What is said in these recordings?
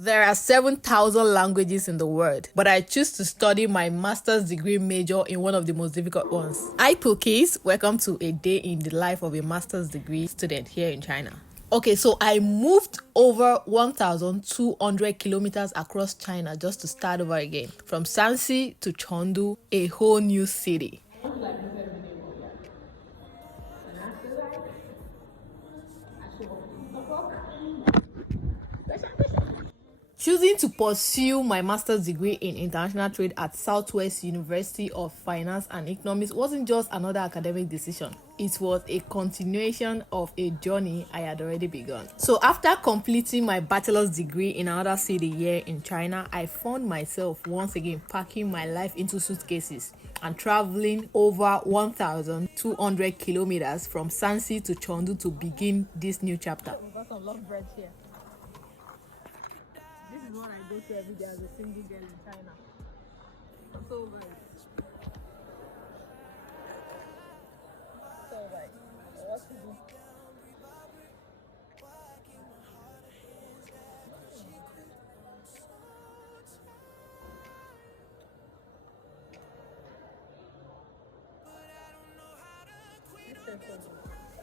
There are 7,000 languages in the world, but I choose to study my master's degree major in one of the most difficult ones. Hi Pookies, welcome to a day in the life of a master's degree student here in China. Okay, so I moved over 1,200 kilometers across China just to start over again. From Shanxi to Chengdu, a whole new city. Choosing to pursue my master's degree in international trade at Southwest University of Finance and Economics wasn't just another academic decision. It was a continuation of a journey I had already begun. So after completing my bachelor's degree in another city here in China, I found myself once again packing my life into suitcases and traveling over 1,200 kilometers from Shanxi to Chengdu to begin this new chapter. We got some love bread here. This is what I go to every day as a single girl in China. I'm so over it. So like, what to do?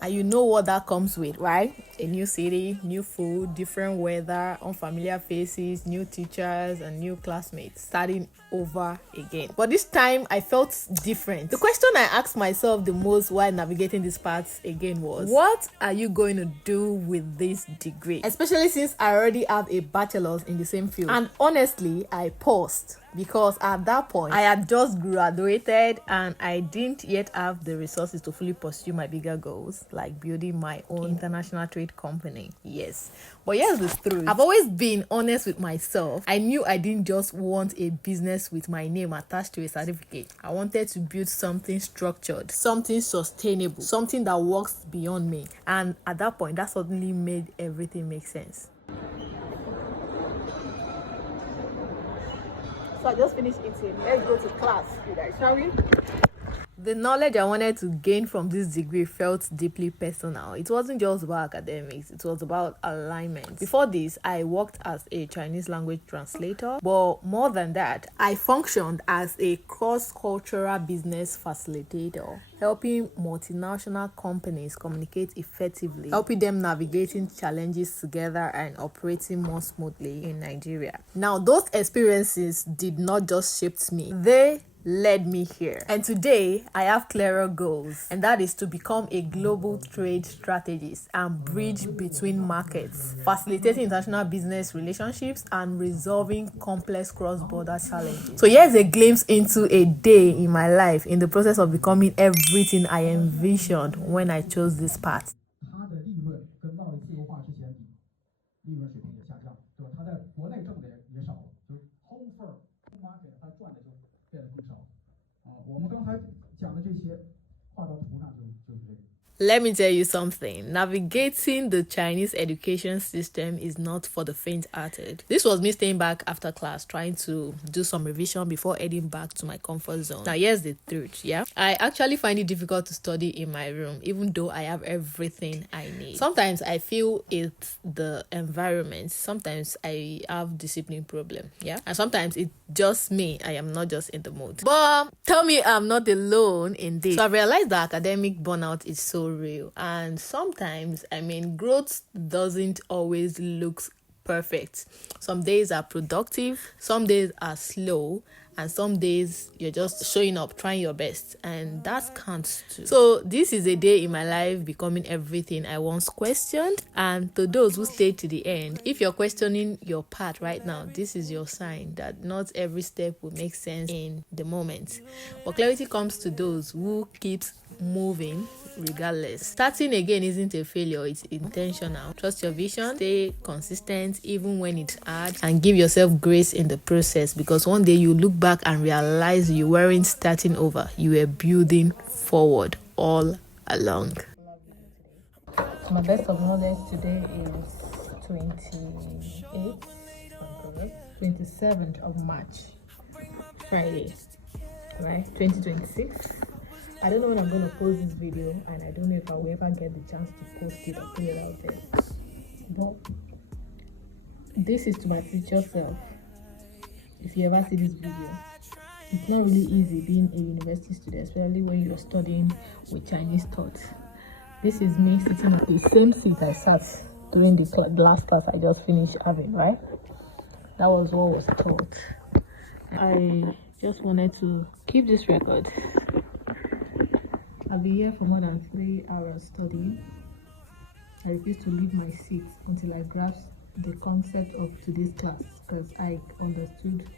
And you know what that comes with, right? A new city, new food, different weather, unfamiliar faces, new teachers, and new classmates, starting over again. But this time, I felt different. The question I asked myself the most while navigating this path again was, what are you going to do with this degree? Especially since I already have a bachelor's in the same field. And honestly, I paused, because at that point, I had just graduated and I didn't yet have the resources to fully pursue my bigger goals, like building my own international trade company. Yes. But here's the truth. I've always been honest with myself. I knew I didn't just want a business with my name attached to a certificate. I wanted to build something structured, something sustainable, something that works beyond me. And at that point, that suddenly made everything make sense. So I just finished eating. Let's go to class, shall we? The knowledge I wanted to gain from this degree felt deeply personal. It wasn't just about academics, it was about alignment. Before this, I worked as a Chinese language translator, but more than that, I functioned as a cross-cultural business facilitator, helping multinational companies communicate effectively, helping them navigating challenges together and operating more smoothly in Nigeria. Now, those experiences did not just shape me, they led me here. And today, I have clearer goals, and that is to become a global trade strategist and bridge between markets, facilitating international business relationships and resolving complex cross-border challenges. So here's a glimpse into a day in my life in the process of becoming everything I envisioned when I chose this path. Let me tell you something. Navigating the Chinese education system is not for the faint-hearted. This was me staying back after class, trying to do some revision before heading back to my comfort zone. Now, here's the truth, yeah? I actually find it difficult to study in my room, even though I have everything I need. Sometimes I feel it's the environment. Sometimes I have discipline problem, yeah? And sometimes it's just me. I am not just in the mood. But tell me I'm not alone in this. So I realized that academic burnout is so real, and sometimes growth doesn't always look perfect. Some days are productive, some days are slow, and some days you're just showing up, trying your best, and that counts too. So this is a day in my life becoming everything I once questioned. And to those who stayed to the end, if you're questioning your path right now, this is your sign that not every step will make sense in the moment, but clarity comes to those who keeps moving regardless. Starting again isn't a failure, it's intentional. Trust your vision, stay consistent even when it's hard, and give yourself grace in the process, because one day you look back and realize you weren't starting over, you were building forward all along. So my best of knowledge today is 27th of March, Friday, right? 2026. I don't know when I'm going to post this video, and I don't know if I will ever get the chance to post it or put it out there. But This is to my future self. If you ever see this video, it's not really easy being a university student, especially when you're studying with Chinese thoughts. This is me sitting on the same seat I sat during the last class I just finished having, right? That was what was taught. I just wanted to keep this record. I'll be here for more than 3 hours studying. I refuse to leave my seat until I grasp the concept of today's class, because I understood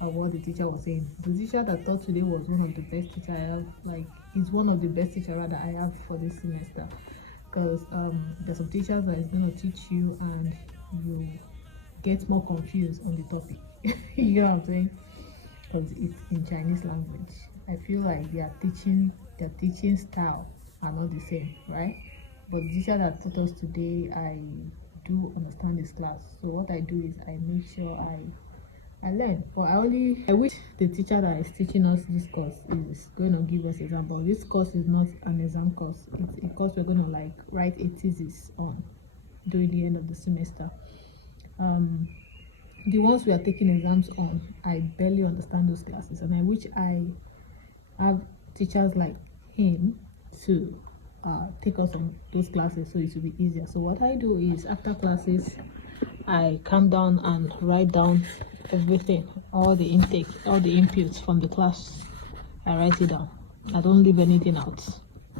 what the teacher was saying. The teacher that taught today was one of the best teachers I have. Like, he's one of the best teachers rather I have for this semester, because there's some teachers that is going to teach you and you get more confused on the topic. You know what I'm saying? Because it's in Chinese language. I feel like their teaching style are not the same, right? But the teacher that taught us today, I do understand this class. So what I do is I make sure I learn. But I wish the teacher that is teaching us this course is going to give us example. This course is not an exam course. It's a course we're going to like write a thesis on during the end of the semester. The ones we are taking exams on, I barely understand those classes, and I wish I have teachers like him to take us on those classes so it will be easier. So what I do is after classes, I calm down and write down everything, all the intake, all the inputs from the class. I write it down. I don't leave anything out.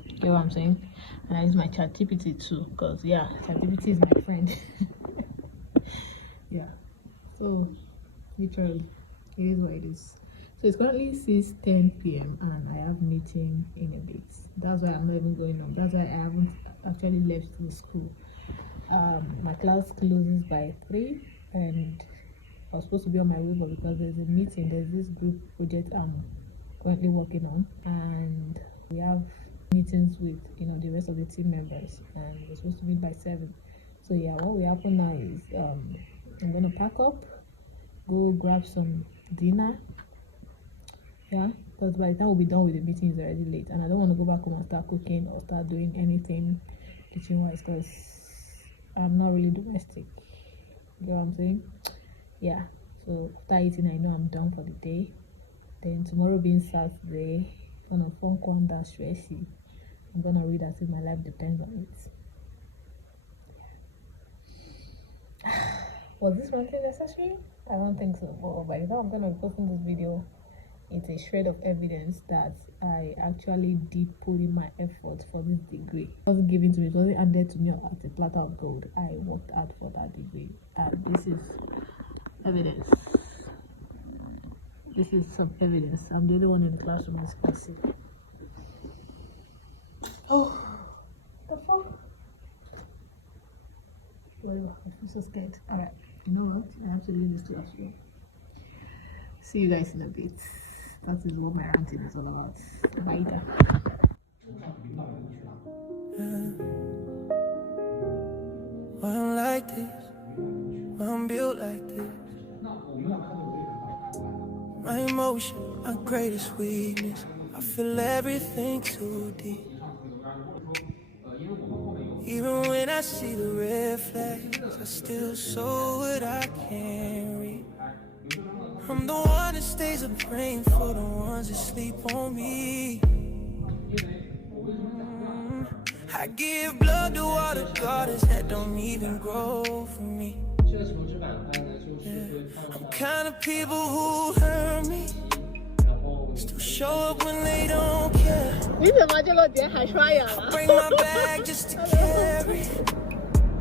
You know what I'm saying? And I use my ChatGPT too, because yeah, ChatGPT is my friend. Yeah. So literally, it is what it is. So it's currently 6:10 p.m. and I have meeting in a bit. That's why I'm not even going on. That's why I haven't actually left the school. My class closes by 3 and I was supposed to be on my way, but because there's a meeting, there's this group project I'm currently working on, and we have meetings with the rest of the team members, and we're supposed to meet by 7. So yeah, what will happen now is I'm gonna pack up, go grab some dinner. Yeah, because by the time we'll be done with the meeting, it's already late, and I don't want to go back home and start cooking or start doing anything kitchen wise, because I'm not really domestic. You know what I'm saying? Yeah. So after eating, I know I'm done for the day. Then tomorrow being Saturday, gonna phone call that stressy. I'm gonna read as if my life depends on it. Was this ranting necessary? I don't think so. But by the time I'm gonna be posting this video, it's a shred of evidence that I actually did put in my effort for this degree. It wasn't given to me, it wasn't handed to me as a platter of gold. I worked hard for that degree, and this is evidence. This is some evidence. I'm the only one in the classroom, as you can see. Oh, the fuck? Well, I feel so scared. Alright, you know what? I have to leave this classroom. See you guys in a bit. That is what my ranting is all about. Later. When I'm like this, when I'm built like this, my emotion, my greatest weakness, I feel everything too deep. Even when I see the red flags, I still show what I can't read. I'm the one that stays up praying for the ones that sleep on me. I give blood to water gardens that don't even grow for me. I'm kind of people who hurt me, still show up when they don't care. I bring my bag just to carry.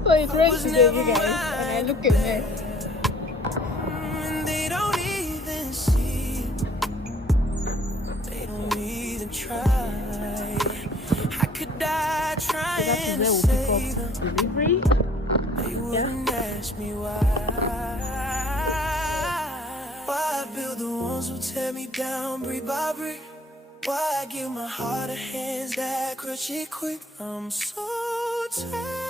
So it's ready today, you guys, and I look at me. And they don't even see, they don't even try. I could die trying to save them. Delivery. They wouldn't ask me why. Why I build the ones who tear me down brick by brick? Why I give my heart a hands that crush it quick? I'm so tired.